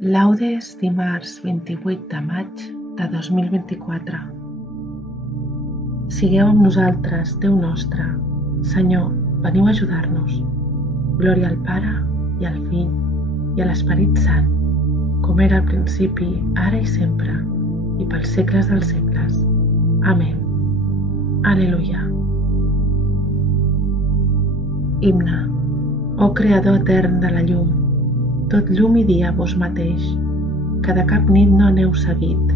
Laudes dimarts 28 de maig de 2024. Sigueu amb nosaltres, Déu nostre. Senyor, veniu a ajudar-nos. Glòria al Pare, i al Fill, i a l'Esperit Sant, com era al principi, ara i sempre, i pels segles dels segles. Amén. Aleluia. Himne. Ó Creador etern de la llum, tot llum i dia vos mateix, que de cap nit no aneu seguit,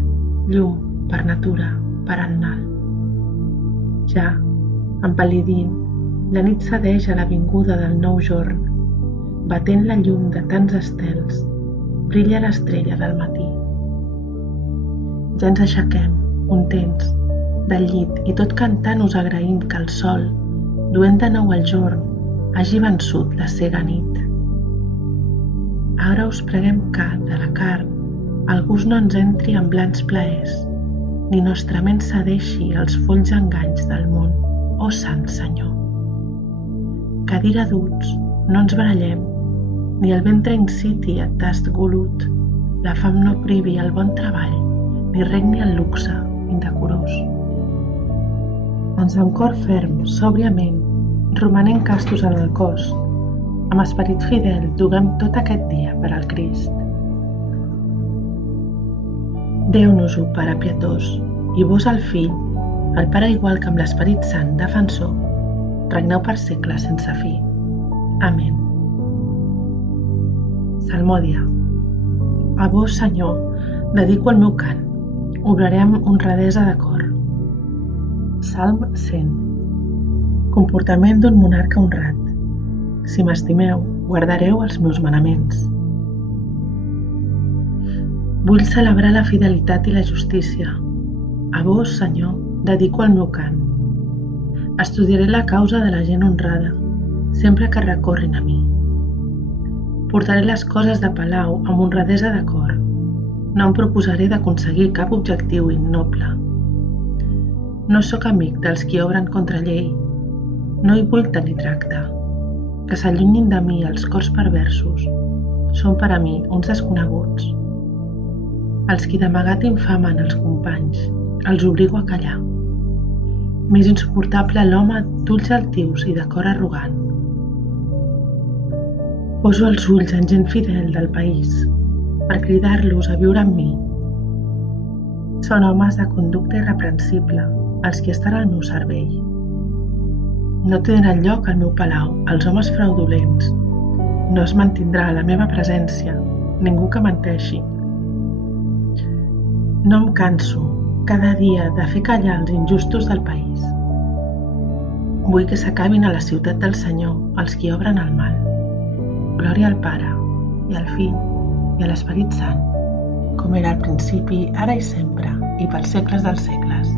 llum per natura, perennal. Ja, empal·lidint, la nit cedeix a la vinguda del nou jorn, batent la llum de tants estels, brilla l'estrella del matí. Ja ens aixequem, contents, del llit i tot cantant us agraïm que el sol, duent de nou el jorn, hagi vençut la cega nit. Ara us preguem que, de la carn, el gust no ens entri en blans plaers, ni nostra ment cedeixi als folls enganys del món, ó Sant Senyor. Que d'ira duts no ens barallem, ni el ventre inciti a tast golut, la fam no privi el bon treball, ni regni el luxe indecorós. Ens amb cor ferm, sòbriament, romanent castos en el cos, amb esperit fidel juguem tot aquest dia per al Crist. Déu-nos-ho, Pare pietós, i vos el Fill, el Pare igual que amb l'Esperit Sant defensor, regneu per segles sense fi. Amén. Salmòdia. A vos, Senyor, dedico el meu cant, obraré amb honradesa de cor. Salm 100. Comportament d'un monarca honrat. Si m'estimeu, guardareu els meus manaments. Vull celebrar la fidelitat i la justícia. A vos, Senyor, dedico el meu cant. Estudiaré la causa de la gent honrada, sempre que recorrin a mi. Portaré les coses de palau amb honradesa de cor. No em proposaré d'aconseguir cap objectiu innoble. No sóc amic dels qui obren contra llei. No hi vull tenir tracte. Que s'allunyin de mi els cors perversos. Són per a mi uns desconeguts. Els qui d'amagat infamen els companys, els obligo a callar. M'és insuportable l'home d'ulls altius i de cor arrogant. Poso els ulls en gent fidel del país, per cridar-los a viure amb mi. Són homes de conducta irreprensible, els qui estan al meu servei. No tindran lloc al meu palau els homes fraudulents. No es mantindrà a la meva presència ningú que menteixi. No em canso cada dia de fer callar els injustos del país. Vull que s'acabin a la ciutat del Senyor els qui obren el mal. Glòria al Pare, i al Fill, i a l'Esperit Sant, com era al principi, ara i sempre, i pels segles dels segles.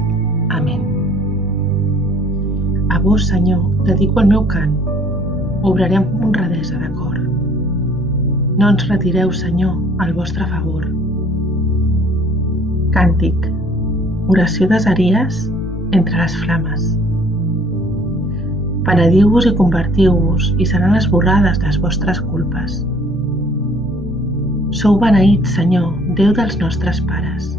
Amén. A vos, Senyor, dedico el meu cant, obraré amb honradesa de cor. No ens retireu, Senyor, el vostre favor. Càntic. Oració d'Azaries entre les flames. Penediu-vos i convertiu-vos, i seran esborrades les vostres culpes. Sou beneïts, Senyor, Déu dels nostres pares.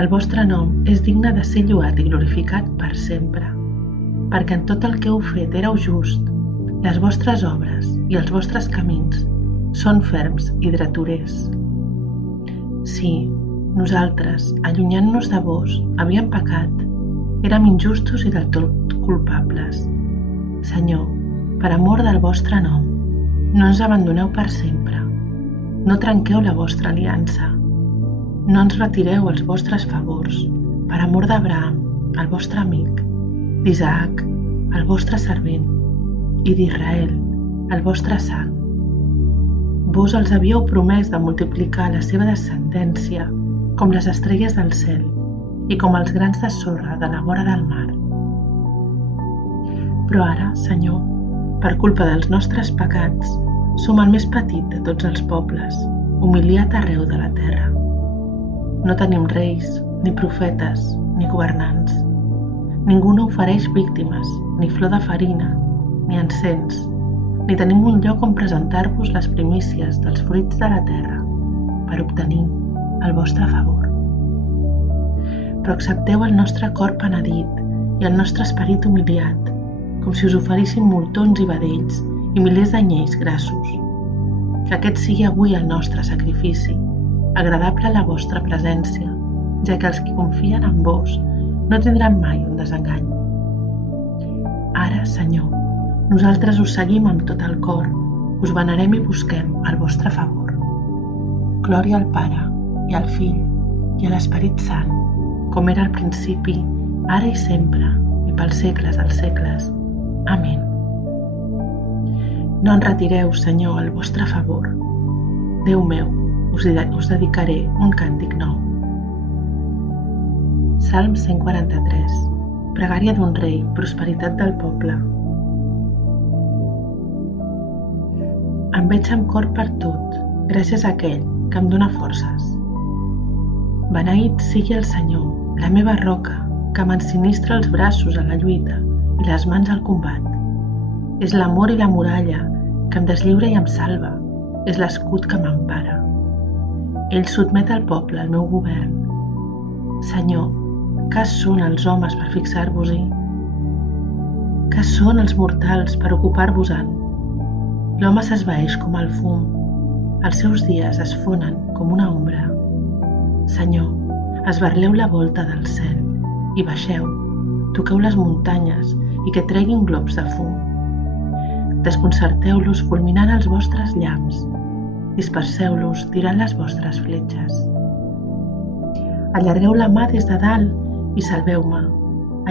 El vostre nom és digne de ser lloat i glorificat per sempre, perquè en tot el que heu fet éreu just, les vostres obres i els vostres camins són ferms i dreturers. Sí, nosaltres, allunyant-nos de vos, havíem pecat, érem injustos i del tot culpables. Senyor, per amor del vostre nom, no ens abandoneu per sempre, no trenqueu la vostra aliança, no ens retireu els vostres favors, per amor d'Abraham, el vostre amic, d'Isaac, el vostre servent, i d'Israel, el vostre sant. Vos els havíeu promès de multiplicar la seva descendència com les estrelles del cel i com els grans de sorra de la vora del mar. Però ara, Senyor, per culpa dels nostres pecats, som el més petit de tots els pobles, humiliat arreu de la terra. No tenim reis, ni profetes, ni governants. Ningú no ofereix víctimes, ni flor de farina, ni encens, ni tenim un lloc on presentar-vos les primícies dels fruits de la terra, per obtenir el vostre favor. Però accepteu el nostre cor penedit i el nostre esperit humiliat, com si us oferissin moltons i vedells i milers d'anyells grassos. Que aquest sigui avui el nostre sacrifici, agradable a la vostra presència, ja que els que confien en vos no tindran mai un desengany. Ara, Senyor, nosaltres us seguim amb tot el cor, us venerem i busquem el vostre favor. Glòria al Pare, i al Fill, i a l'Esperit Sant, com era al principi, ara i sempre, i pels segles dels segles. Amén. No en retireu, Senyor, el vostre favor. Déu meu, us dedicaré un càntic nou. Salm 143. Pregària d'un rei, prosperitat del poble. Em veig amb cor per tot, gràcies a aquell que em dóna forces. Beneït sigui el Senyor, la meva roca, que m'ensinistra els braços a la lluita i les mans al combat. És l'amor i la muralla que em deslliura i em salva, és l'escut que m'empara. Ell sotmet el poble al meu govern. Senyor, què són els homes per fixar-vos-hi? Què són els mortals per ocupar-vos-en? L'home s'esvaeix com el fum, els seus dies es fonen com una ombra. Senyor, esbarleu la volta del cel i baixeu, toqueu les muntanyes i que treguin globs de fum. Desconcerteu-los fulminant els vostres llamps, disperseu-los tirant les vostres fletxes. Allargueu la mà des de dalt i salveu-me,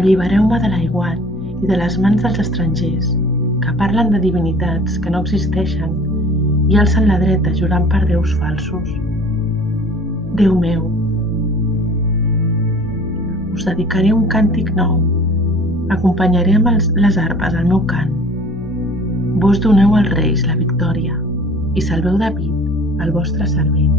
allibereu-me de l'aiguat i de les mans dels estrangers, que parlen de divinitats que no existeixen i alcen la dreta jurant per déus falsos. Déu meu, us dedicaré un càntic nou, acompanyaré amb les arpes el meu cant. Vos doneu als reis la victòria i salveu David, el vostre servent.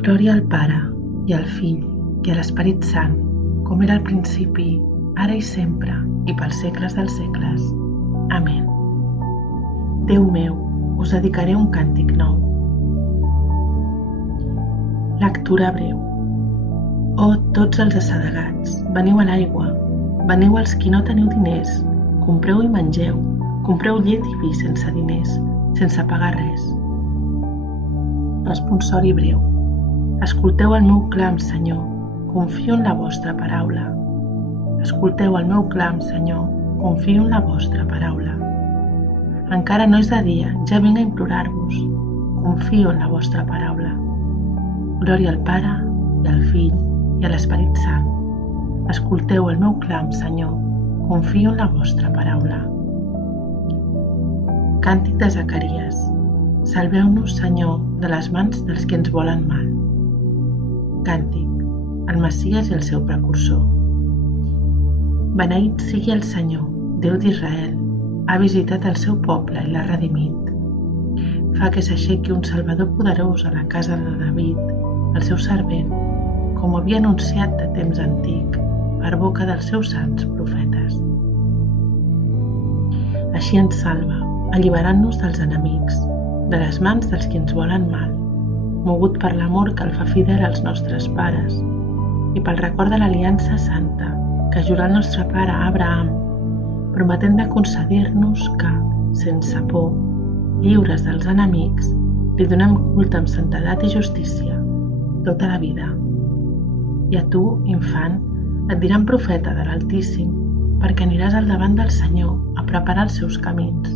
Glòria al Pare, i al Fill, i a l'Esperit Sant, com era al principi, ara i sempre, i pels segles dels segles. Amén. Déu meu, us dedicaré un càntic nou. Lectura breu. Oh, tots els assedegats, veniu a l'aigua, veniu els qui no teniu diners, compreu i mengeu, compreu llet i vi sense diners, sense pagar res. Responsori breu. Escolteu el meu clam, Senyor, confio en la vostra paraula. Escolteu el meu clam, Senyor, confio en la vostra paraula. Encara no és de dia, ja vinc a implorar-vos. Confio en la vostra paraula. Glòria al Pare, i al Fill, i a l'Esperit Sant. Escolteu el meu clam, Senyor, confio en la vostra paraula. Càntic de Zacaries. Salveu-nos, Senyor, de les mans dels que ens volen mal. Càntic, el Messies i el seu precursor. Beneït sigui el Senyor, Déu d'Israel, ha visitat el seu poble i l'ha redimit. Fa que s'aixequi un Salvador poderós a la casa de David, el seu servent, com ho havia anunciat de temps antic, per boca dels seus sants profetes. Així ens salva, alliberant-nos dels enemics, de les mans dels qui ens volen mal, mogut per l'amor que el fa fidel als nostres pares i pel record de l'aliança santa que jurà el nostre pare Abraham, prometent de concedir-nos que, sense por, lliures dels enemics, li donem culte amb santedat i justícia tota la vida. I a tu, infant, et diran profeta de l'Altíssim, perquè aniràs al davant del Senyor a preparar els seus camins.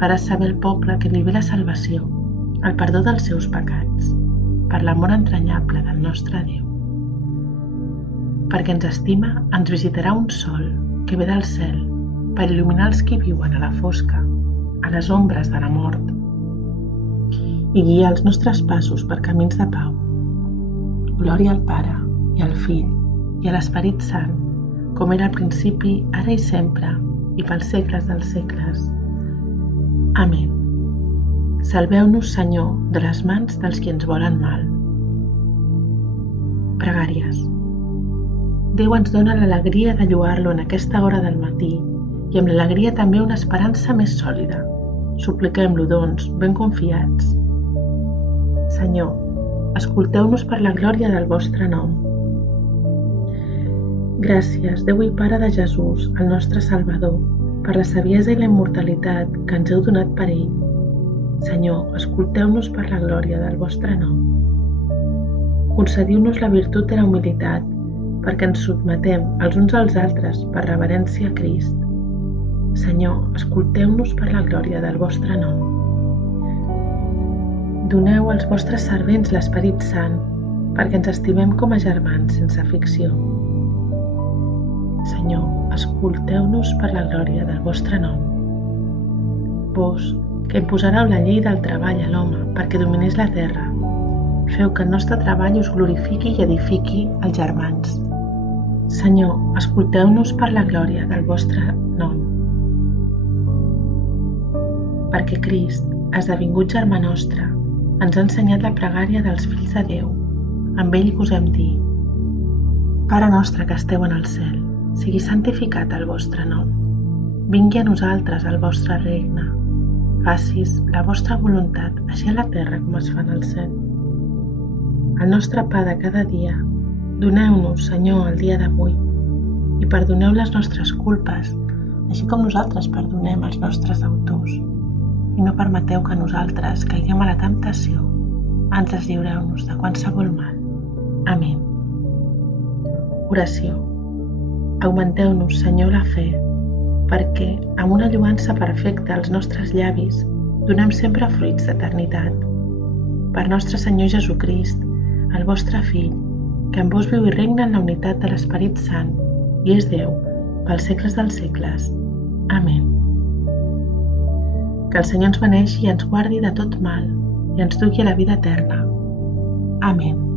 Faràs saber al poble que li ve la salvació, el perdó dels seus pecats, per l'amor entranyable del nostre Déu. Perquè ens estima, ens visitarà un sol que ve del cel per il·luminar els que viuen a la fosca, a les ombres de la mort, i guiar els nostres passos per camins de pau. Glòria al Pare, i al Fill, i a l'Esperit Sant, com era al principi, ara i sempre, i pels segles dels segles. Amén. Salveu-nos, Senyor, de les mans dels qui ens volen mal. Pregàries. Déu ens dona l'alegria de lloar-lo en aquesta hora del matí i amb l'alegria també una esperança més sòlida. Supliquem-lo, doncs, ben confiats. Senyor, escolteu-nos per la glòria del vostre nom. Gràcies, Déu i Pare de Jesús, el nostre Salvador, per la saviesa i la immortalitat que ens heu donat per ell. Senyor, escolteu-nos per la glòria del vostre nom. Concediu-nos la virtut de la humilitat, perquè ens sotmetem els uns als altres per reverència a Crist. Senyor, escolteu-nos per la glòria del vostre nom. Doneu als vostres servents l'Esperit Sant, perquè ens estimem com a germans sense ficció. Senyor, escolteu-nos per la glòria del vostre nom. Vos, que imposareu la llei del treball a l'home perquè dominés la terra, feu que el nostre treball us glorifiqui i edifiqui els germans. Senyor, escolteu-nos per la glòria del vostre nom. Perquè Crist, esdevingut germà nostre, ens ha ensenyat la pregària dels fills de Déu. Amb ell gosem dir: Pare nostre que esteu en el cel, sigui santificat el vostre nom. Vingui a nosaltres el vostre regne. Facis la vostra voluntat, així a la terra com es fa en el cel. El nostre pa de cada dia, doneu-nos, Senyor, el dia d'avui, i perdoneu les nostres culpes, així com nosaltres perdonem els nostres autors. I no permeteu que nosaltres caiguem a la temptació, antes lliureu-nos de qualsevol mal. Amén. Oració. Augmenteu-nos, Senyor, la fe, perquè, amb una lloança perfecta als nostres llavis, donem sempre fruits d'eternitat. Per nostre Senyor Jesucrist, el vostre Fill, que en vos viu i regna en la unitat de l'Esperit Sant, i és Déu, pels segles dels segles. Amén. Que el Senyor ens beneixi i ens guardi de tot mal, i ens dugui a la vida eterna. Amén.